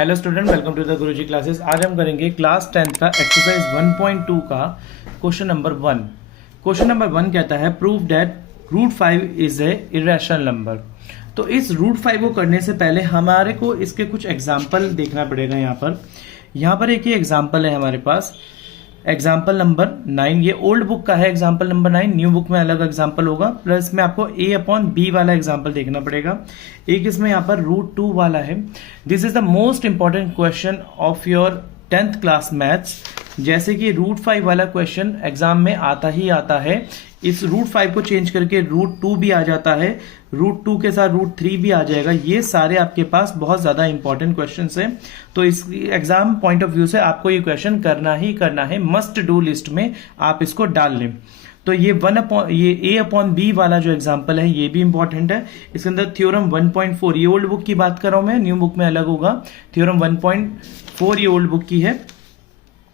Hello student, welcome to the Guruji classes. आज हम करेंगे क्लास 10th का एक्सरसाइज 1.2 का क्वेश्चन नंबर 1। क्वेश्चन नंबर 1 कहता है prove that root 5 is a irrational number. तो इस रूट 5 को करने से पहले हमारे को इसके कुछ एग्जाम्पल देखना पड़ेगा। यहाँ पर एक ही एग्जाम्पल है हमारे पास, एग्जाम्पल नंबर 9। ये ओल्ड बुक का है एग्जाम्पल नंबर 9, न्यू बुक में अलग एग्जाम्पल होगा। प्लस में आपको a/b वाला एग्जाम्पल देखना पड़ेगा। एक इसमें यहाँ पर रूट 2 वाला है। This is the most important question of your 10th class maths. जैसे कि रूट 5 वाला क्वेश्चन एग्जाम में आता ही आता है, इस रूट 5 को चेंज करके रूट 2 भी आ जाता है, रूट 2 के साथ रूट 3 भी आ जाएगा। ये सारे आपके पास बहुत ज्यादा इंपॉर्टेंट क्वेश्चंस हैं। तो इस एग्जाम पॉइंट ऑफ व्यू से आपको ये क्वेश्चन करना ही करना है, मस्ट डू लिस्ट में आप इसको डाल लें। तो ये a/b वाला जो एग्जाम्पल है ये भी इंपॉर्टेंट है। इसके अंदर थ्योरम 1.4, ये ओल्ड बुक की बात कर रहा हूं मैं, न्यू बुक में अलग होगा। थ्योरम 1.4 ये ओल्ड बुक की है,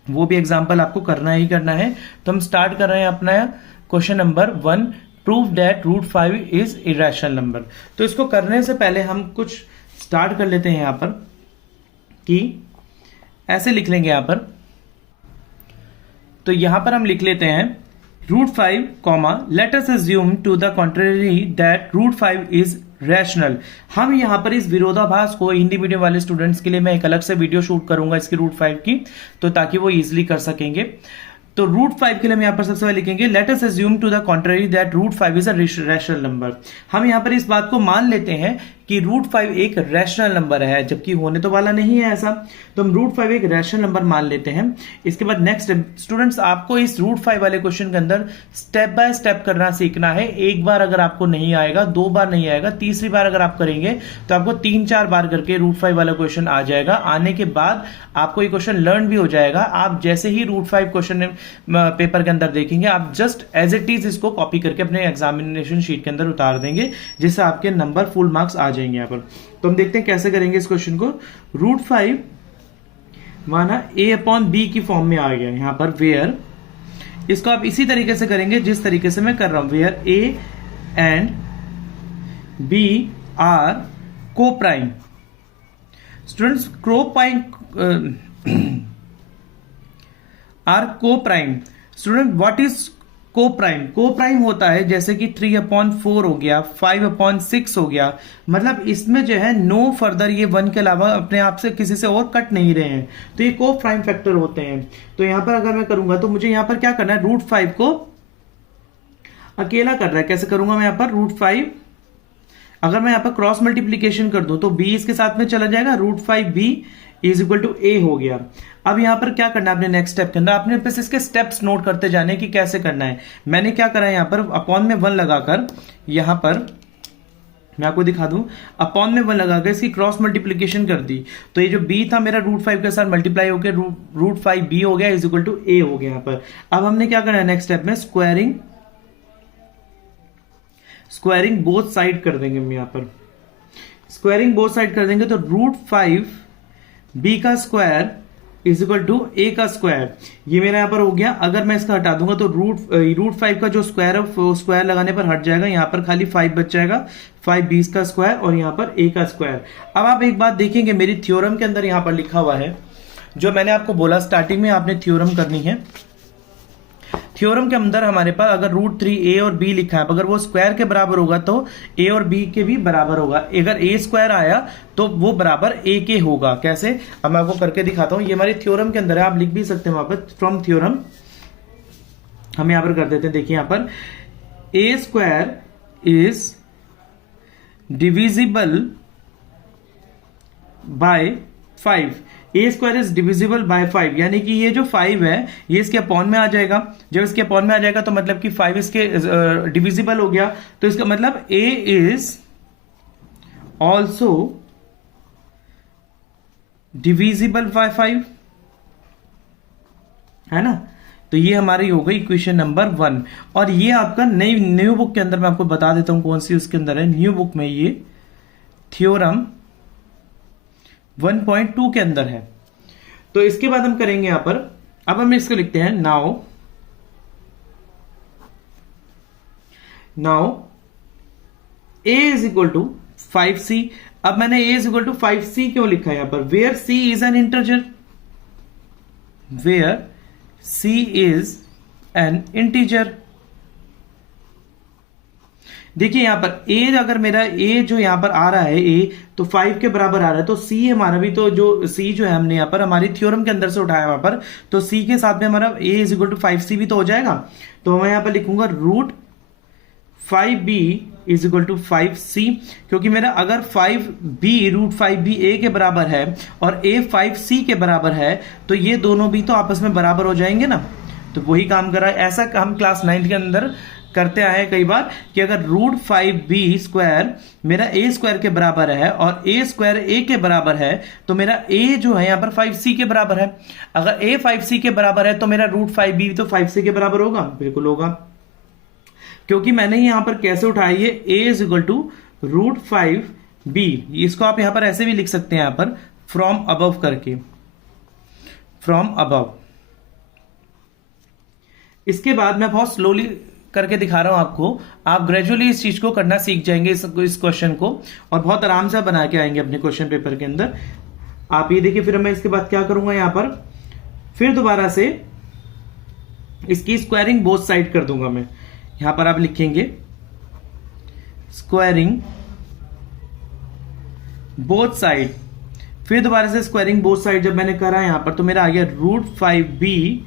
वो भी एग्जाम्पल आपको करना ही करना है। तो हम स्टार्ट कर रहे हैं अपना question number 1, prove that root 5 is irrational number. तो इसको करने से पहले हम कुछ स्टार्ट कर लेते हैं यहां पर, कि ऐसे लिख लेंगे यहां पर। तो यहां पर हम लिख लेते हैं root 5 comma let us assume to the contrary that root 5 is rational. हम यहां पर इस विरोधाभास को हिंदी मीडियम वाले स्टूडेंट्स के लिए मैं एक अलग से वीडियो शूट करूंगा इसकी रूट 5 की, तो ताकि वो इजिली कर सकेंगे। तो रूट 5 के लिए हम यहां पर सबसे पहले लिखेंगे let us assume to the contrary that root 5 is a rational number. हम यहां पर इस बात को मान लेते हैं कि रूट 5 एक रैशनल नंबर है, जबकि होने तो वाला नहीं है ऐसा। तो हम रूट 5 एक रैशनल नंबर मान लेते हैं। इसके बाद नेक्स्ट स्टूडेंट्स, आपको इस रूट 5 वाले क्वेश्चन के अंदर स्टेप बाय स्टेप करना सीखना है। एक बार अगर आपको नहीं आएगा, 2 बार नहीं आएगा, तीसरी बार अगर आप करेंगे तो आपको 3-4 बार करके रूट 5 वाला क्वेश्चन आ जाएगा। आने के बाद आपको ये क्वेश्चन लर्न भी हो जाएगा। आप जैसे ही रूट 5 क्वेश्चन पेपर के अंदर देखेंगे, आप जस्ट एज इट इज इसको कॉपी करके अपने एग्जामिनेशन शीट के अंदर उतार देंगे, जिससे आपके नंबर फुल मार्क्स आ जाएंगे यहाँ पर। तो हम देखते हैं कैसे करेंगे इस क्वेश्चन को। रूट 5 माना a/b की फॉर्म में आ गया यहां पर, वेयर इसको आप इसी तरीके से करेंगे जिस तरीके से मैं कर रहा हूं। Where a and b are coprime. Students are coprime. Student what is coprime? Coprime होता है जैसे कि 3/4 हो गया, 5/6 हो गया। मतलब इसमें जो है नो फर्दर, ये 1 के अलावा अपने आप से किसी से और कट नहीं रहे हैं, तो ये को प्राइम फैक्टर होते हैं। तो यहां पर अगर मैं करूंगा तो मुझे यहां पर क्या करना है, रूट 5 को अकेला कर रहा है। कैसे करूंगा मैं यहां पर रूट 5, अगर मैं यहां पर क्रॉस मल्टीप्लीकेशन कर दूं तो b इसके साथ में चला जाएगा, root 5b is equal to a हो गया। अब यहां पर क्या करना है, अपने नेक्स्ट स्टेप के अंदर आपने बस इसके स्टेप्स नोट करते जाने की कैसे करना है। मैंने क्या करा है, यहां पर अपॉन में 1 लगाकर, यहां पर मैं आपको दिखा दूं, अपॉन में 1 लगाकर इसकी क्रॉस मल्टीप्लीकेशन कर दी। तो ये जो b था मेरा रूट 5 के साथ मल्टीप्लाई होकर रूट 5b हो गया, इज इक्वल टू a हो गया यहां पर। अब हमने क्या करना है नेक्स्ट स्टेप में, स्क्वायरिंग बोथ साइड कर देंगे। हम यहां पर स्क्वायरिंग बोथ साइड कर देंगे तो रूट 5b का square is equal to a का स्क्वायर, ये मेरा यहां पर हो गया। अगर मैं इसका हटा दूंगा तो रूट 5 का जो स्क्वायर है स्क्वायर लगाने पर हट जाएगा, यहां पर खाली 5 बच जाएगा, 5b का स्क्वायर और यहां पर a का स्क्वायर। अब आप एक बात देखेंगे, मेरी थ्योरम के अंदर यहां पर लिखा हुआ है, जो मैंने आपको बोला स्टार्टिंग में आपने थ्योरम करनी है। थ्योरम के अंदर हमारे पास अगर रूट 3a और b लिखा है, अगर वो स्क्वायर के बराबर होगा तो a और b के भी बराबर होगा। अगर a स्क्वायर आया तो वो बराबर a के होगा। कैसे, अब मैं आपको करके दिखाता हूं। ये हमारे थ्योरम के अंदर है, आप लिख भी सकते हैं वहां पर फ्रॉम थ्योरम। हम यहां पर कर देते हैं, देखिए यहां पर a square is divisible by 5। A square is divisible by 5, यानी कि ये जो 5 है ये इसके अपॉन में आ जाएगा। जब इसके अपॉन में आ जाएगा तो मतलब कि 5 इसके डिविजिबल हो गया, तो इसका मतलब a is also divisible by 5, है ना। तो ये हमारी हो गई इक्वेशन नंबर 1। और ये आपका न्यू बुक के अंदर मैं आपको बता देता हूं कौन सी उसके अंदर है। न्यू बुक में ये थ्योरम 1.2 के अंदर है। तो इसके बाद हम करेंगे यहां पर, अब हम इसको लिखते हैं now a is equal to 5c। अब मैंने a is equal to 5c क्यों लिखा है यहां पर? Where c is an integer, where c is an integer. देखिए यहां पर a, अगर मेरा a जो यहां पर आ रहा है a तो 5 के बराबर आ रहा है, तो c हमारा भी, तो जो c जो है हमने यहां पर हमारी थ्योरम के अंदर से उठाया वहां पर, तो c के साथ में हमारा a is equal to 5c भी तो हो जाएगा। तो मैं यहां पर लिखूंगा root 5b is equal to 5c, क्योंकि मेरा अगर 5b रूट 5b a के बराबर है और a 5c के बराबर है तो ये दोनों भी तो आपस में बराबर हो जाएंगे ना। तो वही काम कर रहा है। ऐसा हम क्लास 9 के अंदर करते आए हैं कई बार कि अगर रूट 5b स्क्वायर मेरा a स्क्वायर के बराबर है और a स्क्वायर a के बराबर है तो मेरा a जो है यहां पर 5c के बराबर है। अगर a 5c के बराबर है तो मेरा रूट 5b तो 5c के बराबर होगा, बिल्कुल होगा, क्योंकि मैंने यहां पर कैसे उठाया ये a is equal to root 5b। इसको आप यहां पर ऐसे भी लिख सकते हैं, यहां पर फ्रॉम अबव करके, फ्रॉम अबव। इसके बाद मैं बहुत स्लोली करके दिखा रहा हूं आपको, आप ग्रेजुअली इस चीज को करना सीख जाएंगे, इस क्वेश्चन को, और बहुत आराम से बना के आएंगे अपने क्वेश्चन पेपर के अंदर। आप ये देखिए, फिर मैं इसके बाद क्या करूंगा, यहां पर फिर दोबारा से इसकी स्क्वायरिंग बोथ साइड कर दूंगा मैं। यहां पर आप लिखेंगे स्क्वायरिंग बोथ साइड, फिर दोबारा से स्क्वायरिंग बोथ साइड जब मैंने करा यहां पर तो मेरा आ गया रूट 5b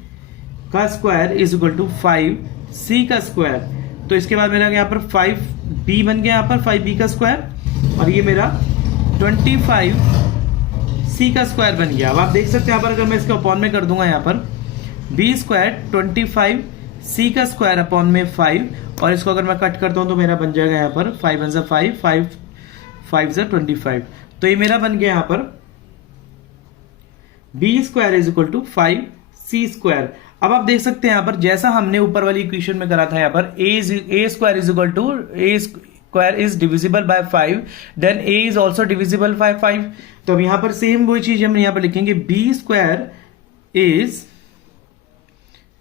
का square is equal to 5c का स्क्वायर। तो इसके बाद मेरा यहां पर 5b बन गया, यहां पर 5b का स्क्वायर, और ये मेरा 25c का स्क्वायर बन गया। अब आप देख सकते हैं यहां पर अगर मैं इसके अपॉन में कर दूंगा यहां पर b स्क्वायर 25c का स्क्वायर अपॉन में 5, और इसको अगर मैं कट करता हूं तो मेरा बन जाएगा यहां पर 5 1 5 5 5 25। तो ये मेरा बन गया यहां पर b square is equal to 5c square. अब आप देख सकते हैं यहां पर जैसा हमने ऊपर वाली इक्वेशन में करा था, यहां पर a square is equal to a square is divisible by 5, then a is also divisible by 5। तो अब यहां पर सेम वही चीज हम यहां पर लिखेंगे, b square is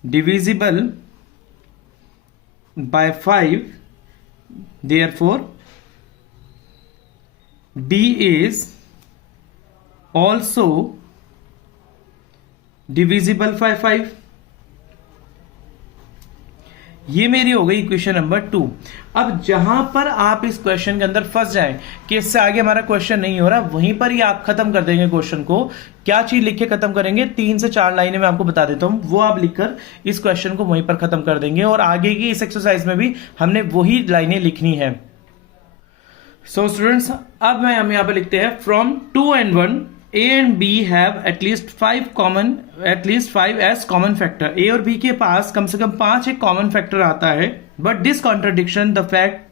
divisible by 5, therefore b is also divisible by 5। ये मेरी हो गई इक्वेशन नंबर 2। अब जहां पर आप इस क्वेश्चन के अंदर फंस जाएं कि इससे आगे हमारा क्वेश्चन नहीं हो रहा, वहीं पर ही आप खत्म कर देंगे क्वेश्चन को। क्या चीज लिख के खत्म करेंगे? 3 से 4 लाइनें मैं आपको बता देता हूं, वो आप लिखकर इस क्वेश्चन को वहीं पर खत्म कर देंगे, और आगे की इस एक्सरसाइज में भी हमने वही लाइनें लिखनी है। सो स्टूडेंट्स, अब मैं हम यहां पर लिखते हैं from 2 and 1 A and B have at least 5 as common factor। A और B के पास कम से कम 5 एक कॉमन फैक्टर आता है, but this contradiction the fact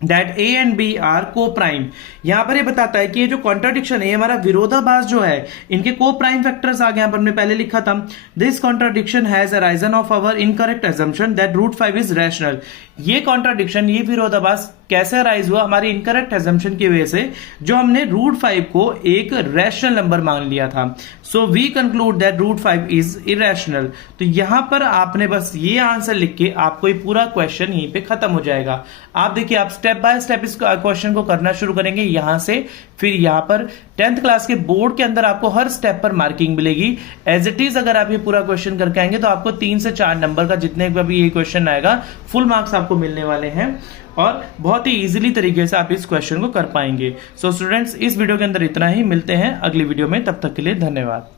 that A and B are coprime. यहां पर ये बताता है कि ये जो कॉन्ट्रडिक्शन है, हमारा विरोधाभास जो है, इनके को प्राइम फैक्टर्स आ गए। यहां पर हमने पहले लिखा था, this contradiction has arisen of our incorrect assumption that root 5 is rational. ये कॉन्ट्रडिक्शन, ये विरोधाभास कैसे अराइज हुआ? हमारी इनकरेक्ट एजम्पशन की वजह से, जो हमने रूट 5 को एक रैशनल नंबर मान लिया था। So we conclude that root 5 is irrational. तो यहां पर आपने बस ये आंसर लिख के आपको ये पूरा क्वेश्चन यहीं पे खत्म हो जाएगा। आप देखिए, आप स्टेप बाय स्टेप इस क्वेश्चन को करना शुरू करेंगे यहां से, फिर यहां पर 10th क्लास के बोर्ड के अंदर आपको हर स्टेप पर मार्किंग मिलेगी। एज इट इज अगर आप ये पूरा क्वेश्चन करके आएंगे तो आपको 3 से 4 नंबर का जितने भी ये क्वेश्चन आएगा, फुल मार्क्स आपको मिलने वाले हैं, और बहुत ही इजीली तरीके से आप इस क्वेश्चन को कर पाएंगे। सो स्टूडेंट्स, इस वीडियो के अंदर इतना ही, मिलते हैं अगली वीडियो में, तब तक के लिए धन्यवाद।